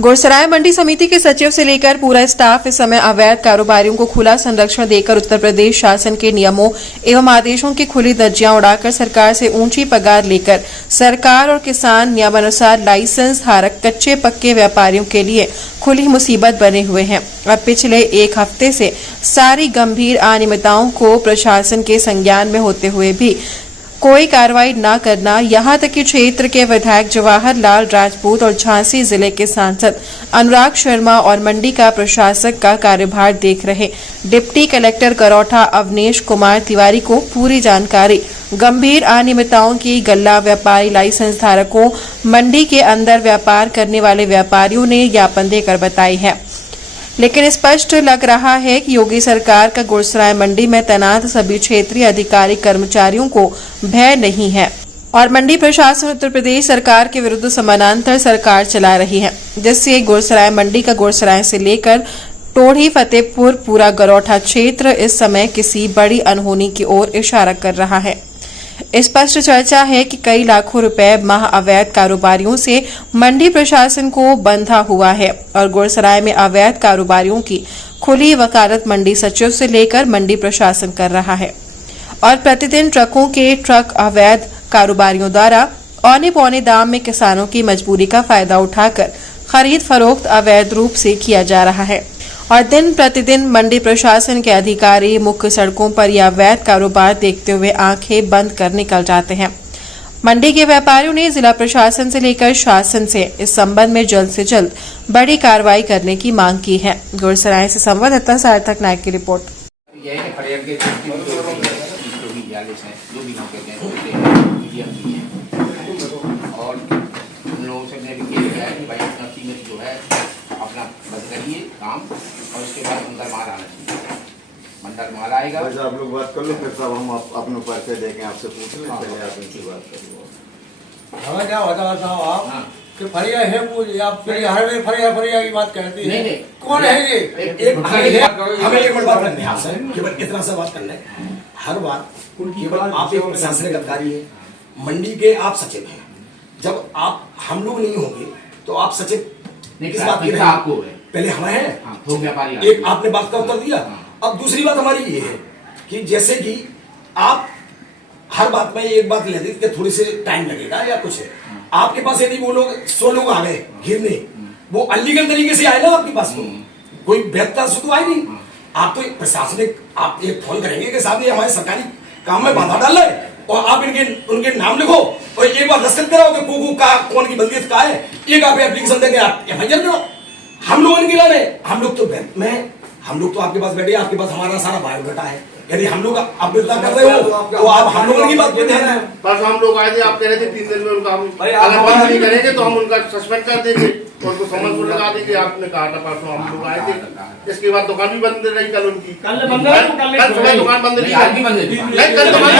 गुरसराय मंडी समिति के सचिव से लेकर पूरा स्टाफ इस समय अवैध कारोबारियों को खुला संरक्षण देकर उत्तर प्रदेश शासन के नियमों एवं आदेशों की खुली धज्जियां उड़ाकर सरकार से ऊंची पगार लेकर सरकार और किसान नियमानुसार लाइसेंस धारक कच्चे पक्के व्यापारियों के लिए खुली मुसीबत बने हुए हैं। अब पिछले एक हफ्ते से सारी गंभीर अनियमितताओं को प्रशासन के संज्ञान में होते हुए भी कोई कार्रवाई न करना, यहां तक कि क्षेत्र के विधायक जवाहर लाल राजपूत और झांसी जिले के सांसद अनुराग शर्मा और मंडी का प्रशासक का कार्यभार देख रहे डिप्टी कलेक्टर करौठा अवनेश कुमार तिवारी को पूरी जानकारी गंभीर अनियमितताओं की गल्ला व्यापारी लाइसेंस धारकों मंडी के अंदर व्यापार करने वाले व्यापारियों ने ज्ञापन देकर बताई है। लेकिन स्पष्ट लग रहा है कि योगी सरकार का गुरसराय मंडी में तैनात सभी क्षेत्रीय अधिकारी कर्मचारियों को भय नहीं है और मंडी प्रशासन उत्तर प्रदेश सरकार के विरुद्ध समानांतर सरकार चला रही है, जिससे गुरसराय मंडी का गुरसराय से लेकर टोढ़ी फतेहपुर पूरा गरौठा क्षेत्र इस समय किसी बड़ी अनहोनी की ओर इशारा कर रहा है। स्पष्ट चर्चा है कि कई लाखों रुपए माह अवैध कारोबारियों से मंडी प्रशासन को बंधा हुआ है और गुरसराय में अवैध कारोबारियों की खुली वकालत मंडी सचिव से लेकर मंडी प्रशासन कर रहा है और प्रतिदिन ट्रकों के ट्रक अवैध कारोबारियों द्वारा औने पौने दाम में किसानों की मजबूरी का फायदा उठाकर खरीद फरोख्त अवैध रूप से किया जा रहा है और दिन प्रतिदिन मंडी प्रशासन के अधिकारी मुख्य सड़कों पर यह अवैध कारोबार देखते हुए आंखें बंद कर निकल जाते हैं। मंडी के व्यापारियों ने जिला प्रशासन से लेकर शासन से इस संबंध में जल्द से जल्द बड़ी कार्रवाई करने की मांग की है। गुरसराय से संवाददाता सार्थक नायक की रिपोर्ट। काम और उसके बाद अंदर माल आना चाहिए। मंडल माल आएगा। वैसे आप लोग बात कर लो, फिर सब हम अपने परिचय देखें, आपसे पूछ लें, पहले आप इनसे बात कर लो। हमें क्या बता साहब आप कि फरिया है वो आप फिर हर वे फरिया की बात कहती है। नहीं कौन है ये? एक हमें एक बात करनी है आपसे, केवल इतना सा बात करना है। हर बात केवल आप एक प्रशासनिक अधिकारी है, मंडी के आप सचिव हैं। जब आप हम लोग नहीं होंगे तो आप सचिव किस बात की आपको है? पहले हमें है। एक आपने बात का उत्तर दिया। अब दूसरी बात हमारी ये है कि जैसे कि आप हर बात में एक बात लेते कि थोड़ी से टाइम लगेगा या कुछ है, आपके पास यदि वो लोग 100 लोग आ गए घिरने, वो अनलीगल तरीके से आए ना आपके पास, तो कोई बेहतर से तो आए नहीं। आप तो प्रशासनिक आप एक फोन करेंगे कि साहब ये हमारे सरकारी काम में बाधा डाल रहे और आप उनके नाम लिखो और एक बार दस्तखत कराओ कि को का कौन की बल्दियत का है, एक आप एप्लीकेशन देंगे, आप एफआईआर करो। हम लोग इनके लाने हम लोग तो आपके पास बैठे, आपके पास हमारा सारा बायोडाटा है। यदि हम लोग अभ्यर्थना कर रहे हो तो आप हम लोगों की बात पे ध्यान दें। परसों हम लोग आए थे, आप कह रहे थे 3 दिन में उनका अगर बंद नहीं करेंगे तो हम उनका सस्पेंड कर देंगे और उनको समझ को लगा देंगे। आपने कहा था परसों हम लोग आए थे, इसके बाद दुकान भी बंद रही कल उनकी। कल सुबह दुकान बंद रही, कल दुकान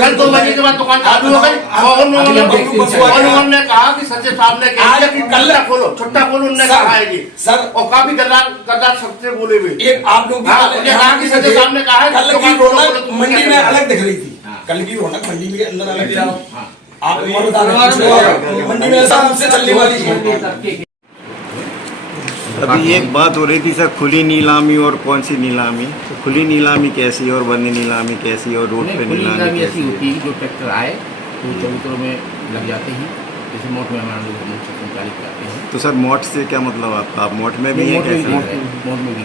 कल 2 बजे के बाद दुकान चालू हो गई और उन्होंने कहा कि सचिव साहब ने कल खोलो, छुट्टा खोलो, उन्होंने कहा है जी सर, और काफी गद्दार सबसे बोले हुए। एक आप लोग कहा कि सचिव साहब ने कहा कल की रौनक मंडी में अलग दिख रही थी, कल की रौनक मंडी में अंदर अलग थी। आप मंडी में ऐसा हमसे चलने वाली है। अभी एक बात हो रही थी सर, खुली नीलामी और कौन सी नीलामी? तो खुली नीलामी कैसी और बंद नीलामी कैसी और रोड पे नीलामी ऐसी होती है जो ट्रैक्टर आए तो चबूतरों में लग जाते हैं, जैसे मोट में हमारा लोग संचालित करते हैं। तो सर मोट से क्या मतलब आपका? आप मोट में भी है कैसे? मोट में भी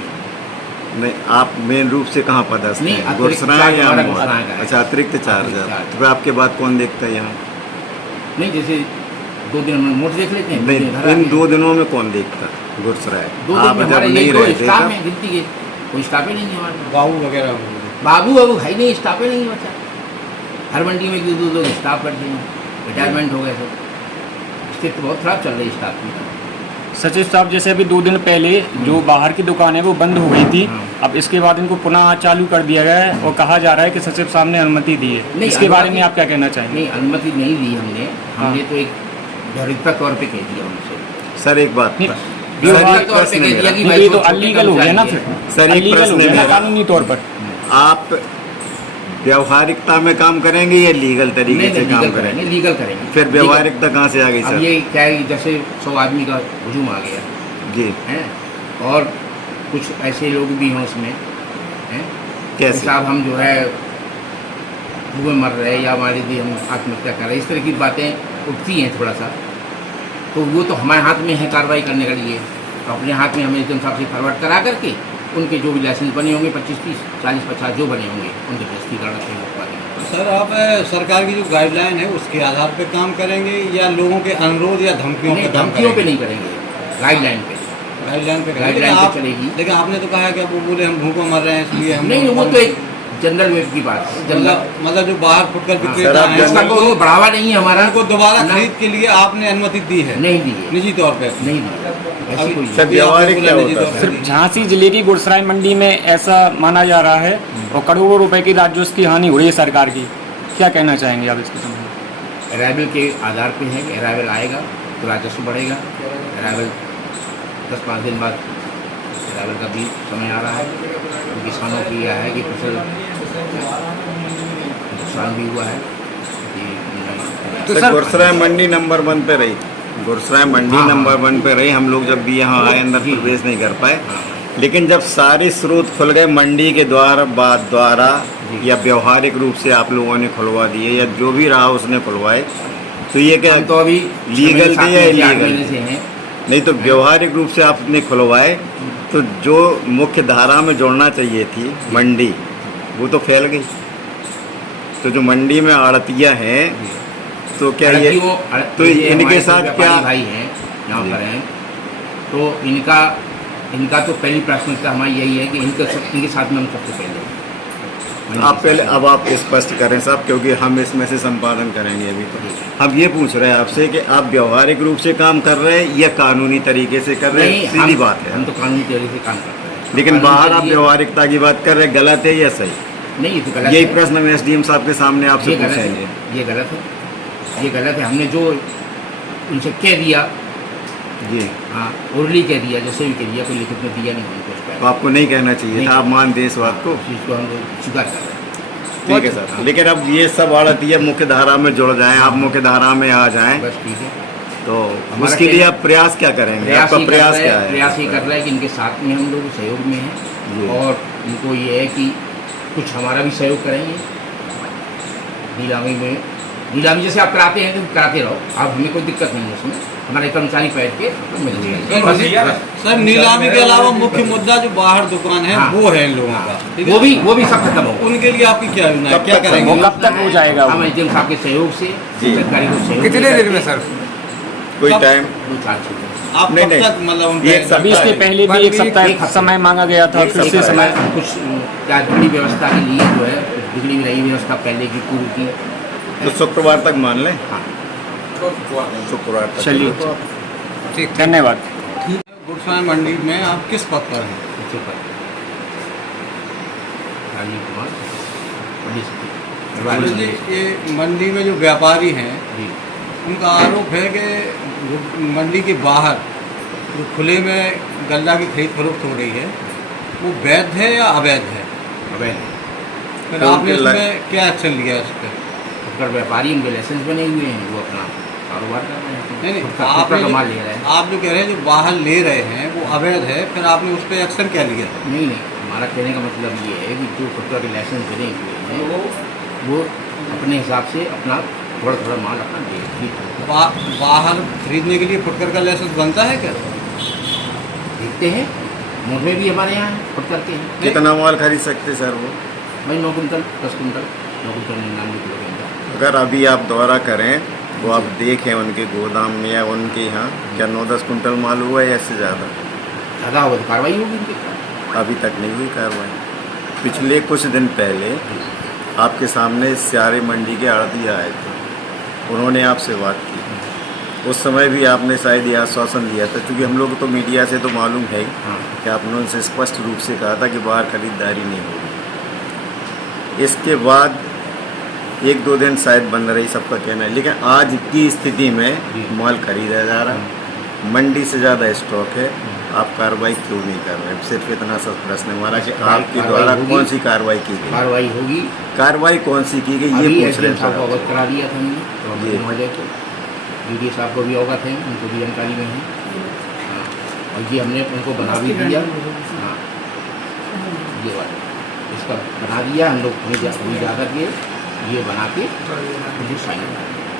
नहीं, आप मेन रूप से कहाँ पदस्थ हैं? गुरसराय या मोट? अच्छा, अतिरिक्त चार्ज। तो फिर आपके बाद कौन देखता है यहाँ? नहीं, जैसे 2 दिन में मोट देख लेते हैं। नहीं, इन 2 दिनों में कौन देखता? गुरसराय 2 दिन में हमारे नहीं रहते, कोई स्टाफ ही नहीं है हमारे। बाबू वगैरह बाबू भाई नहीं, स्टाफ ही नहीं है बच्चा। हर मंडी में 2 लोग स्टाफ करते हैं, रिटायरमेंट हो गए तो स्थिति बहुत खराब चल रही है स्टाफ की। सचिव साहब, जैसे अभी 2 दिन पहले जो बाहर की दुकान है वो बंद हो गई थी, अब इसके बाद इनको पुनः चालू कर दिया गया है और कहा जा रहा है कि सचिव साहब ने अनुमति दी है। इसके बारे में आप क्या कहना चाहेंगे? नहीं, अनुमति नहीं दी हमने तो एक व्यवहारिक तौर पे कह दिया उनसे। सर एक बात, ये तो अनलीगल हो गया ना, फिर सर एक प्रश्न है कानूनी तौर पर। आप व्यवहारिकता में काम करेंगे या लीगल तरीके से काम करेंगे? लीगल करेंगे। फिर व्यवहारिकता कहाँ से आ गई अब सर? ये क्या है, जैसे 100 आदमी का हुजूम आ गया जी, है, और कुछ ऐसे लोग भी हैं उसमें हैं, कैसे? साहब हम जो है धुएं मर रहे हैं या हमारे लिए हम आत्महत्या कर रहे हैं, इस तरह की बातें उठती हैं थोड़ा सा, तो वो तो हमारे हाथ में है कार्रवाई करने के लिए। तो अपने हाथ में हमें एकदम साहब से फॉरवर्ड करा करके उनके जो भी लाइसेंस बने होंगे 25, 30, 40, 50 जो बने होंगे उनके रजिस्ट्रीकरण से रुकवा देंगे। सर आप सरकार की जो गाइडलाइन है उसके आधार पे काम करेंगे या लोगों के अनुरोध या धमकियों पे काम धमकियों पे करेंगे? नहीं करेंगे, गाइडलाइन पे। गाइडलाइन पे करेंगे। गाइडलाइन लेकिन पे चलेगी। लेकिन आपने तो कहा कि अब वो बोले हम भूखों मर रहे हैं इसलिए हम नहीं, वो तो एक जनरल वेब की बात है। जनरल मतलब जो बाहर फुटकर सर, विक्रेता आप हैं इसका कोई बढ़ावा नहीं है हमारा, उनको दोबारा ना- खरीद के लिए आपने अनुमति दी है? नहीं दी है, निजी तौर पे नहीं दी है, ऐसी अभी- कोई सर, व्यवहारिक क्या निजी होता तौर है? पे सिर्फ झांसी जिले की गुड़सराय मंडी में ऐसा माना जा रहा है और करोड़ों रुपए की राजस्व की हानि हो रही है सरकार की। क्या कहना चाहेंगे आप इसके संबंध में? अराइवल के आधार पे है कि अराइवल आएगा तो राजस्व बढ़ेगा। अराइवल 10-5 दिन बाद अराइवल का भी समय आ रहा है, तो किसानों की यह है कि फसल नुकसान भी हुआ है कि सर, गुरसराय मंडी नंबर 1 पे रही, गुरसराय मंडी हाँ, नंबर 1 पे रही। हम लोग जब भी यहाँ आए अंदर जी। प्रवेश नहीं कर पाए, हाँ। लेकिन जब सारे स्रोत खुल गए मंडी के द्वारा जी। या व्यवहारिक रूप से आप लोगों ने खुलवा दिए या जो भी रहा उसने खुलवाए, तो ये क्या हम तो अभी लीगल थे या 7 इलीगल? महीने से हैं। नहीं तो व्यवहारिक रूप से आपने खुलवाए तो जो मुख्य धारा में जोड़ना चाहिए थी मंडी, वो तो फैल गई। तो जो मंडी में आड़तियाँ हैं, तो क्या ये तो इनके साथ क्या भाई हैं यहाँ पर हैं, तो इनका तो पहली प्राथमिकता हमारी यही है कि इनके साथ में हम सबसे पहले आप पहले अब आप स्पष्ट करें साहब, क्योंकि हम इसमें से संपादन करेंगे अभी। तो हम ये पूछ रहे हैं आपसे कि आप व्यवहारिक रूप से काम कर रहे हैं या कानूनी तरीके से कर रहे हैं? सीधी बात है। हम तो कानूनी तरीके से काम करते हैं, लेकिन कानून बाहर के आप लिए- व्यवहारिकता की बात कर रहे हैं, गलत है या सही? नहीं, ये तो गलत यही है। प्रश्न हम एसडीएम साहब के सामने आपसे ये गलत पूछेंगे। है, ये गलत है, ये गलत है। हमने जो उनसे कह दिया, जी, हाँ ओरली कह दिया, जैसे भी कह दिया, कोई लिखित में दिया नहीं उनको उस पर। तो आपको नहीं कहना चाहिए नहीं। था, आप मान दे इस बात को। उस चीज़ को हम लोग स्वीकार कर रहे हैं। ठीक है सर, लेकिन अब ये सब आड़तियाँ मुख्य धारा में जुड़ जाएं, आप मुख्य धारा में आ जाएं, बस ठीक है। तो हमारा उसके लिए क्या- आप प्रयास क्या करेंगे? प्रयास आपका ये प्रयास कर क्या रहा है, है? प्रयास ये कर रहा है कि इनके साथ में हम लोग सहयोग में जी। हैं और इनको ये है कि कुछ हमारा भी सहयोग करेंगे नीलामी जैसे आप कराते हैं तो कराते रहो, आप हमें कोई दिक्कत नहीं है उसमें। हमारे कर्मचारी बैठ के तो मिल जाएंगे। सर नीलामी के अलावा मुख्य मुद्दा जो बाहर दुकान है हाँ। वो है इन लोगों का, ठीक है? वो भी सब खत्म होगा। उनके लिए आपकी क्या योजना है, कब क्या तक करेंगे? वो कब तक हो जाएगा? हम एसडीएम साहब के सहयोग से जी। सरकारी को सहयोग कितने दिन में सर? कोई कब- टाइम? 2-4 चीजें। आप नहीं, कब नहीं। तक मतलब उनका एक अभी इसके पहले भी एक सप्ताह एक समय मांगा गया था, एक फिर से समय समय कुछ क्या बिगड़ी व्यवस्था के लिए जो है बिगड़ी रही व्यवस्था पहले की पूर्व की। तो शुक्रवार तक मान लें, हाँ, शुक्रवार तक। चलिए। ठीक। धन्यवाद। गुड़सराय मंडी में आप किस पद पर हैं? सबसे पहले राजीव कुमार मंडी सचिव। सुरेश जी, ये मंडी में जो व्यापारी हैं जी, उनका आरोप है कि मंडी के बाहर जो खुले में गल्ला की खरीद फरोख्त हो रही है वो वैध है या अवैध है? अवैध है। फिर तो आपने उनके इसमें क्या एक्शन लिया इस पर? अगर व्यापारी उनके लाइसेंस बने हुए हैं, वो अपना कारोबार कर रहे हैं, नहीं नहीं, खुद का आपने कमाल ले रहे हैं। आप जो कह रहे हैं जो बाहर ले रहे हैं वो अवैध है, फिर आपने उस पर एक्शन क्या लिया? नहीं, हमारा कहने का मतलब ये है कि जो खुद के लाइसेंस बने हुए हैं वो अपने हिसाब से अपना थोड़ा थोड़ा माल अपना बाहर खरीदने के लिए फुटकर का लाइसेंस बनता है क्या? देखते हैं। मोड़ में भी हमारे यहाँ खुद करते हैं कितना माल खरीद सकते सर वो? भाई 9 कुंटल 10 कुंटल 9 कुंटल 99 किलो के अंदर। अगर अभी आप दौरा करें तो आप देखें उनके गोदाम में या उनके यहाँ क्या 9-10 कुंटल माल हुआ है या इससे ज़्यादा? ज़्यादा होगा तो कार्रवाई होगी उनके खिलाफ। अभी तक नहीं हुई कार्रवाई। पिछले कुछ दिन पहले आपके सामने स्यारे मंडी के आड़ती आए थे, उन्होंने आपसे बात की। उस समय भी आपने शायद ये आश्वासन दिया था, क्योंकि हम लोग तो मीडिया से तो मालूम है ही हाँ, कि आपने उनसे स्पष्ट रूप से कहा था कि बाहर खरीदारी नहीं होगी। इसके बाद 1-2 दिन शायद बंद रही, सबका कहना है, लेकिन आज की स्थिति में माल खरीदा जा रहा है, मंडी से ज़्यादा स्टॉक है। आप कार्रवाई क्यों नहीं कर रहे? सिर्फ इतना सा प्रश्न हमारा कि कार्रवाई आपके द्वारा होगी। कौन सी कार्रवाई की गई? कार्रवाई होगी। कार्रवाई कौन सी की गई अभी ये पूछ रहे एसडीएम साहब को हैं अवगत करा दिया था हमने तो जी। हम महोदय को, डीडी साहब को भी अवगत है, उनको भी जानकारी में है। हाँ, और ये हमने उनको बना भी दिया। हाँ, ये बात इसका बना दिया हम लोग, अभी जा करके ये बना के मुझे साइन करा दिया।